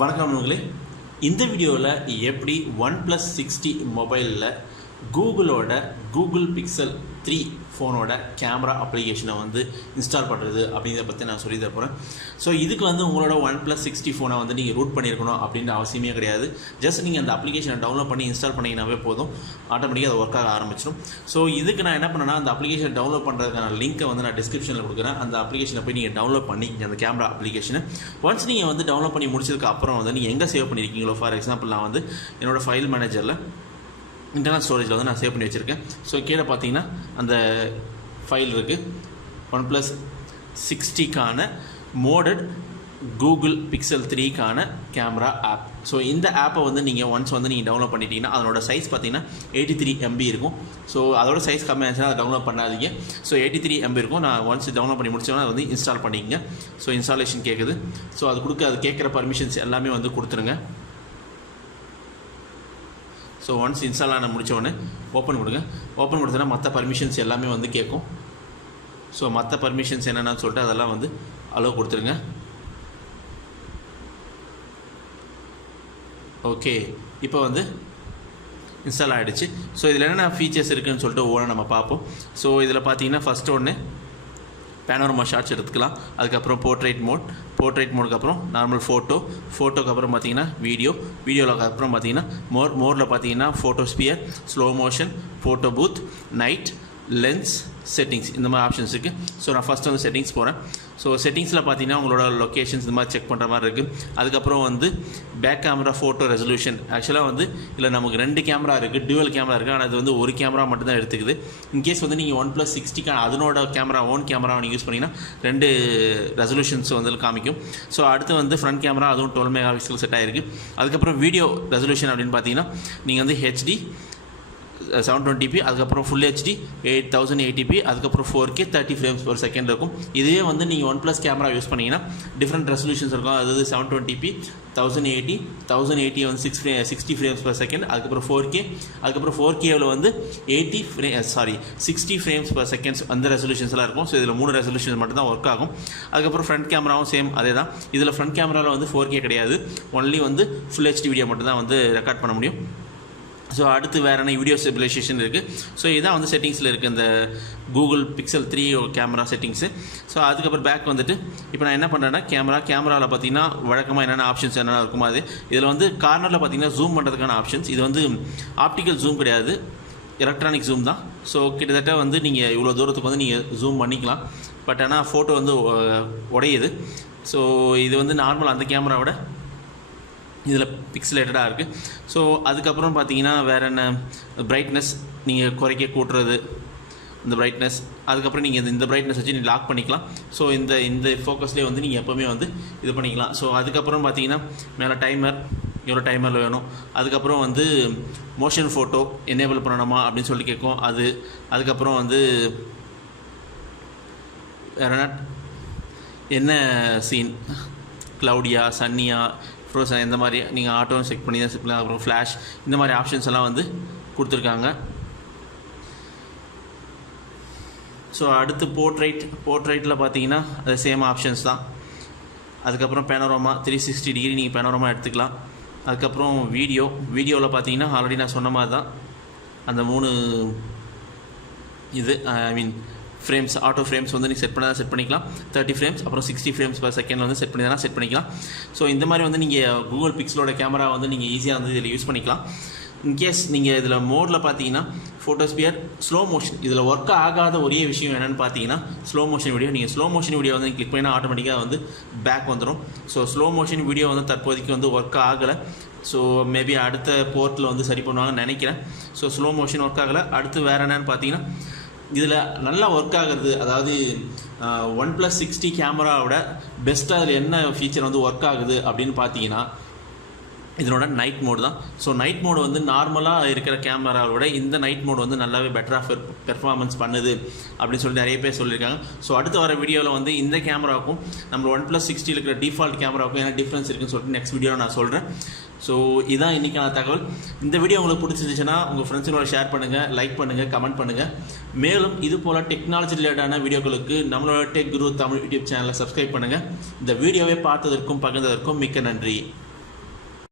வணக்கம் நண்பர்களே, இந்த வீடியோவில் எப்படி OnePlus 60 மொபைலில் கூகுளோட கூகுள் பிக்சல் 3 ஃபோனோட கேமரா அப்ளிகேஷனை வந்து இன்ஸ்டால் பண்ணுறது அப்படிங்கிறத பற்றி நான் சொல்லி தர போகிறேன். ஸோ இதுக்கு வந்து உங்களோட OnePlus 60 ஃபோனை வந்து நீங்கள் ரூட் பண்ணியிருக்கணும் அப்படின்ற அவசியமே கிடையாது. ஜஸ்ட் நீங்கள் அந்த அப்ளிகேஷனை டவுன்லோட் பண்ணி இன்ஸ்டால் பண்ணிங்கனாவே போதும், ஆட்டோமேட்டிக்காக அது ஒர்க் ஆக ஆரம்பிச்சிடும். ஸோ இதுக்கு நான் என்ன பண்ணேன்னா, அந்த அப்ளிகேஷன் டவுன்லோட் பண்ணுறதுக்கான லிங்க்கை வந்து நான் டிஸ்கிரிப்ஷனில் கொடுக்குறேன். அந்த அப்ளிகேஷனை போய் நீங்கள் டவுன்லோட் பண்ணிக்கிங்க, அந்த கேமரா அப்ளிகேஷனை. ஒன்ஸ் நீங்கள் வந்து டவுன்லோட் பண்ணி முடிச்சதுக்கு அப்புறம் வந்து நீங்கள் எங்கே சேவ் பண்ணியிருக்கீங்களோ, ஃபார் எக்ஸாம்பிள் நான் வந்து என்னோடய ஃபைல் மேனேஜரில் இன்டர்னல் ஸ்டோரேஜில் வந்து நான் சேவ் பண்ணி வச்சுருக்கேன். ஸோ கீழே பார்த்தீங்கன்னா அந்த ஃபைல் இருக்குது, OnePlus 60க்கான மோடட் கூகுள் பிக்சல் 3க்கான கேமரா ஆப். ஸோ இந்த ஆப்பை வந்து நீங்கள் ஒன்ஸ் வந்து நீங்கள் டவுன்லோட் பண்ணிட்டீங்கன்னா அதனோட சைஸ் பார்த்தீங்கன்னா 83 MB இருக்கும். ஸோ அதோட சைஸ் கம்மியாச்சுன்னா அதை டவுன்லோட் பண்ணாதீங்க. ஸோ 83 MB இருக்கும். நான் ஒன்ஸ் டவுன்லோட் பண்ணி முடிச்சோன்னா அதை வந்து இன்ஸ்டால் பண்ணிக்கங்க. ஸோ இன்ஸ்டாலேஷன் கேட்குது. ஸோ அது கேட்குற பர்மிஷன்ஸ் எல்லாமே வந்து கொடுத்துருங்க. ஸோ ஒன்ஸ் இன்ஸ்டால் ஆன முடித்தோடனே ஓப்பன் கொடுங்க. ஓப்பன் கொடுத்தோன்னா மற்ற பர்மிஷன்ஸ் எல்லாமே வந்து கேட்கும். ஸோ மற்ற பர்மிஷன்ஸ் என்னென்னு சொல்லிட்டு அதெல்லாம் வந்து அலோவ் கொடுத்துருங்க. ஓகே, இப்போ வந்து இன்ஸ்டால் ஆகிடுச்சு. ஸோ இதில் என்னென்ன ஃபீச்சர்ஸ் இருக்குதுன்னு சொல்லிட்டு ஒவ்வொன்றா நம்ம பார்ப்போம். ஸோ இதில் பார்த்தீங்கன்னா ஃபஸ்ட்டு ஒன்று பேனோரமா ஷாட்ஸ் எடுத்துக்கலாம். அதுக்கப்புறம் போர்ட்ரேட் மோடுக்கு அப்புறம் நார்மல் ஃபோட்டோக்கு அப்புறம் பார்த்தீங்கன்னா வீடியோவில் அப்புறம் பார்த்தீங்கன்னா மோரில் பார்த்தீங்கன்னா photosphere, slow motion, photo booth, night, lens, settings, இந்த மாதிரி ஆப்ஷன்ஸ் இருக்குது. ஸோ நான் ஃபஸ்ட் வந்து செட்டிங்ஸ் போகிறேன். ஸோ செட்டிங்ஸில் பார்த்தீங்கன்னா உங்களோட லொக்கேஷன்ஸ் இந்த மாதிரி செக் பண்ணுற மாதிரி இருக்குது. அதுக்கப்புறம் வந்து பேக் கேமரா ஃபோட்டோ ரெசல்யூஷன். ஆக்சுவலாக வந்து இல்லை நமக்கு 2 கேமரா இருக்குது, டுவல் கேமரா இருக்குது. ஆனால் அது வந்து ஒரு கேமரா மட்டும் தான் எடுத்துக்குது. இன்கேஸ் வந்து நீங்கள் OnePlus 60க்கான அதனோட கேமரா ஓன் கேமராவை நீங்கள் யூஸ் பண்ணிங்கன்னா 2 ரெசல்யூஷன்ஸ் வந்து காமிக்கும். ஸோ அடுத்து வந்து ஃப்ரண்ட் கேமரா, அதுவும் 12 MP செட் ஆகிருக்கு. அதுக்கப்புறம் வீடியோ ரெசல்யூஷன் அப்படின்னு பார்த்தீங்கன்னா நீங்கள் வந்து HD 720p, அதுக்கப்புறம் ஃபுல் HD 1080p, அதுக்கப்புறம் 4K 30 frames per second இருக்கும். இதுவே வந்து நீங்கள் OnePlus கேமரா யூஸ் பண்ணிங்கன்னா டிஃப்ரெண்ட் ரெசல்யூஷன்ஸ் இருக்கும். அதாவது 720p, 1080 வந்து 60 frames per second, அதுக்கப்புறம் 4K, அதுக்கப்புறம் 4Kவில் வந்து 60 frames per second அந்த ரெசல்யூஷன்ஸ்லாம் இருக்கும். ஸோ இதில் 3 ரெசல்யூஷன்ஸ் மட்டும் தான் ஒர்க் ஆகும். அதுக்கப்புறம் ஃப்ரண்ட் கேமராவும் சேம் அதே தான். இதில் ஃப்ரண்ட் கேமராவில் வந்து 4K கிடையாது, ஒன்லி வந்து ஃபுல் HD வீடியோ மட்டும் தான் வந்து ரெக்கார்ட் பண்ண முடியும். ஸோ அடுத்து வேறு என்ன வீடியோ ஸ்டெபிலைசேஷன் இருக்குது. ஸோ இதான் வந்து செட்டிங்ஸில் இருக்குது இந்த Google pixel 3 camera settings. So அதுக்கப்புறம் பேக் வந்துட்டு இப்போ நான் என்ன பண்ணுறேன்னா கேமராவில் பார்த்தீங்கன்னா வழக்கமாக என்னென்ன ஆப்ஷன்ஸ் என்னென்ன இருக்குமோ அது. இதில் வந்து கார்னரில் பார்த்தீங்கன்னா ஜூம் பண்ணுறதுக்கான ஆப்ஷன்ஸ். இது வந்து ஆப்டிக்கல் ஜூம் கிடையாது, எலக்ட்ரானிக் ஜூம் தான். ஸோ கிட்டத்தட்ட வந்து நீங்கள் இவ்வளோ தூரத்துக்கு வந்து நீங்கள் ஜூம் பண்ணிக்கலாம். பட் ஆனால் ஃபோட்டோ வந்து உடையுது. ஸோ இது வந்து நார்மல் அந்த கேமராவோட இதில் பிக்சலேட்டடாக இருக்குது. ஸோ அதுக்கப்புறம் பார்த்தீங்கன்னா வேறு என்ன, பிரைட்னஸ் நீங்கள் குறைக்க கூட்டுறது, இந்த பிரைட்னஸ். அதுக்கப்புறம் நீங்கள் இந்த பிரைட்னஸ் வச்சு நீங்கள் லாக் பண்ணிக்கலாம். ஸோ இந்த ஃபோக்கஸ்லேயே வந்து நீங்கள் எப்போவுமே வந்து இது பண்ணிக்கலாம். ஸோ அதுக்கப்புறம் பார்த்தீங்கன்னா மேலே டைமர், எவ்வளோ டைமரில் வேணும். அதுக்கப்புறம் வந்து மோஷன் ஃபோட்டோ எனேபிள் பண்ணணுமா அப்படின்னு சொல்லி கேட்கும் அது. அதுக்கப்புறம் வந்து வேறு என்ன சீன், க்ளவுடியா, சன்னியா, ஃப்ரோசன், இந்த மாதிரி நீங்கள் ஆட்டோவும் செக் பண்ணி தான் செக் பண்ணலாம். அப்புறம் ஃப்ளாஷ், இந்த மாதிரி ஆப்ஷன்ஸ் எல்லாம் வந்து கொடுத்துருக்காங்க. ஸோ அடுத்து போர்ட்ரைட்டில் பார்த்தீங்கன்னா அது சேம் ஆப்ஷன்ஸ் தான். அதுக்கப்புறம் பேனோரமா 360 டிகிரி நீங்கள் பேனோரமா எடுத்துக்கலாம். அதுக்கப்புறம் வீடியோவில் பார்த்தீங்கன்னா ஆல்ரெடி நான் சொன்ன மாதிரி தான் அந்த 3 இது ஃப்ரேம்ஸ், ஆட்டோ ஃப்ரேம்ஸ் வந்து நீங்கள் செட் பண்ணிக்கலாம். 30 ஃப்ரேம்ஸ், அப்புறம் 60 frames per second வந்து செட் பண்ணிக்கலாம். ஸோ இந்த மாதிரி வந்து நீங்கள் கூகுள் பிக்சலோட கேமரா வந்து நீங்கள் ஈஸியாக வந்து இதில் யூஸ் பண்ணிக்கலாம். இன்கேஸ் நீங்கள் இதில் மோடில் பார்த்தீங்கன்னா ஃபோட்டோஸ்பியர், ஸ்லோ மோஷன், இதில் ஒர்க் ஆகாத ஒரே விஷயம் என்னென்னு பார்த்தீங்கன்னா ஸ்லோ மோஷன் வீடியோ. நீங்கள் ஸ்லோ மோஷன் வீடியோ வந்து கிளிக் பண்ணினா ஆட்டோமேட்டிக்காக வந்து பேக் வந்துடும். ஸோ ஸ்லோ மோஷன் வீடியோ வந்து தற்போதைக்கு வந்து ஒர்க் ஆகலை. ஸோ மேபி அடுத்த போர்ட்டில் வந்து சரி பண்ணுவாங்கன்னு நினைக்கிறேன். ஸோ ஸ்லோ மோஷன் ஒர்க் ஆகலை. அடுத்து வேறு என்னென்னு பார்த்தீங்கன்னா இதில் நல்லா ஒர்க் ஆகுறது, அதாவது OnePlus 60 கேமராவோட பெஸ்ட்டாக அதில் என்ன ஃபீச்சர் வந்து ஒர்க் ஆகுது அப்படின்னு பார்த்தீங்கன்னா இதனோட நைட் மோடு தான். ஸோ நைட் மோடு வந்து நார்மலாக இருக்கிற கேமராவோட இந்த நைட் மோடு வந்து நல்லாவே பெட்டராக பெர்ஃபார்மன்ஸ் பண்ணுது அப்படின்னு சொல்லிட்டு நிறைய பேர் சொல்லியிருக்காங்க. ஸோ அடுத்து வர வீடியோவில் வந்து இந்த கேமராவுக்கும் நம்ம OnePlus 60 இருக்கிற டிஃபால்ட் கேமராவுக்கும் என்ன டிஃப்ரென்ஸ் இருக்குன்னு சொல்லிட்டு நெக்ஸ்ட் வீடியோவில் நான் சொல்கிறேன். ஸோ இதான் இன்றைக்கான தகவல். இந்த வீடியோ உங்களுக்கு பிடிச்சிருந்துச்சுன்னா உங்கள் ஃப்ரெண்ட்ஸுங்களோட ஷேர் பண்ணுங்கள், லைக் பண்ணுங்கள், கமெண்ட் பண்ணுங்கள். மேலும் இது போல் டெக்னாலஜி ரிலேட்டடான வீடியோக்களுக்கு நம்மளோட டெக் குரு தமிழ் யூடியூப் சேனலை சப்ஸ்கிரைப் பண்ணுங்கள். இந்த வீடியோவை பார்த்ததற்கும் பகிர்ந்ததற்கும் மிக்க நன்றி.